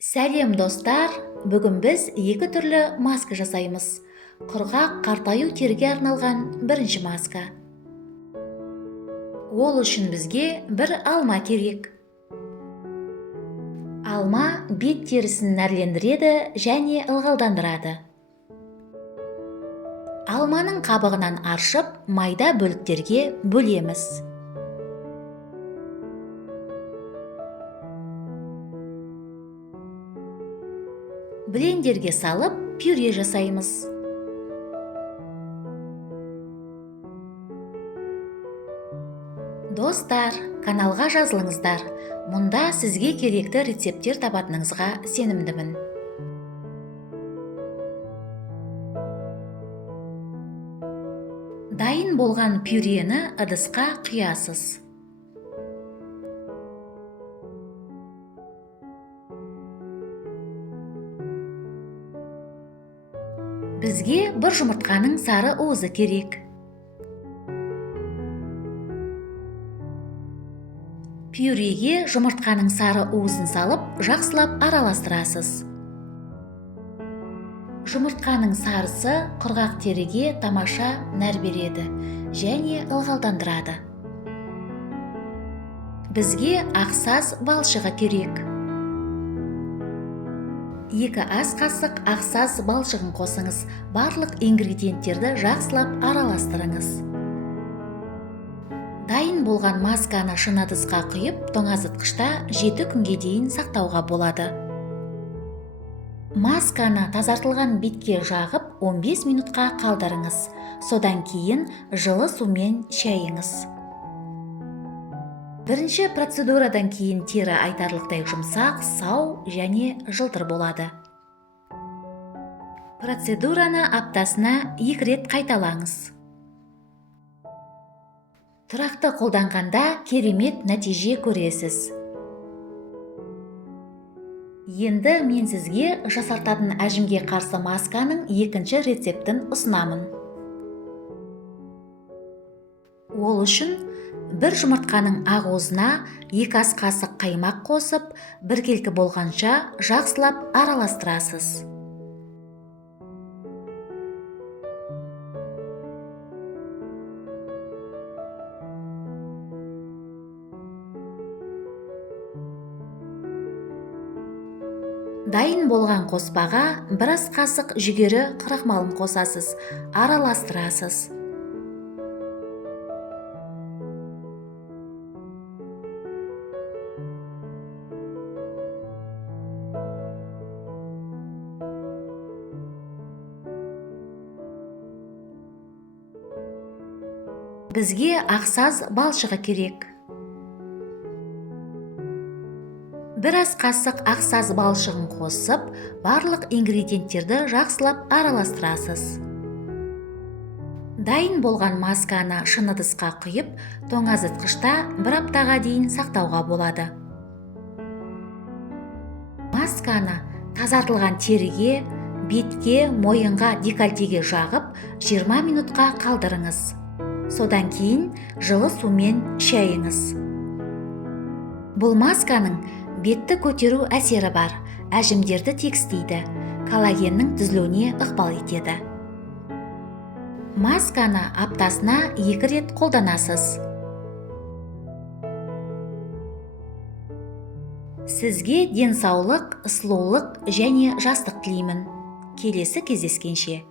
Сәлем достар, бүгін біз екі түрлі маска жасаймыз. Құрғақ қартаю теріге арналған бірінші маска. Ол үшін бізге бір алма керек. Алма бет терісін нәрлендіреді және ылғалдандырады. Алманың қабығынан аршып, майда бөліктерге бөлеміз. Блендерге салып, пюре жасаймыз. Достар, каналға жазылыңыздар. Мұнда сізге керекті рецепттер табатыныңызға сенімдімін. Дайын болған пюрені ыдысқа құясыз. Бізге бір жұмыртқаның сары уызы керек. Пюреге жұмыртқаның сары уызын салып, жақсылап араластырасыз. Жұмыртқаның сарысы құрғақ теріге тамаша нәр береді және ылғалдандырады. Бізге ақсаз балшығы керек. 2 ас қасық ақсаз балшығын қосыңыз. Барлық ингредиенттерді жақсылап араластырыңыз. Дайын болған масканы шыны ыдысқа құйып, тоңазытқышта 7 күнге дейін сақтауға болады. Масканы тазартылған бетке жағып 15 минутқа қалдырыңыз. Содан кейін жылы сумен шайыңыз. Бірінші процедурадан кейін тері айтарлықтай жұмсақ, сау және жылтыр болады. Процедураны аптасына 2 рет қайталаңыз. Тұрақты қолданғанда керемет нәтиже көресіз. Енді мен сізге жасартатын әжімге қарсы масканың екінші рецептін ұсынамын. Ол үшін бір жұмыртқаның ағуызына 2 ас қасық қаймақ қосып, біркелкі болғанша жақсылап араластырасыз. Дайын болған қоспаға 1 ас қасық жүгері крахмалын қосасыз, араластырасыз. Бізге ақсаз балшығы керек. 1 ас қасық ақсаз балшығын қосып, барлық ингредиенттерді жақсылап араластырасыз. Дайын болған масканы шыны ыдысқа құйып, тоңазытқышта 1 аптаға дейін сақтауға болады. Масканы тазартылған теріге, бетке, мойынға, декольтеге жағып, 20 минутқа қалдырыңыз. Содан кейін жылы сумен шайыңыз. Бұл масканың бетті көтеру әсері бар, әжімдерді тегістейді, коллагеннің түзілуіне ықпал етеді. Масканы аптасына 2 рет қолданасыз. Сізге денсаулық, сұлулық және жастық тілеймін. Келесі кездескенше.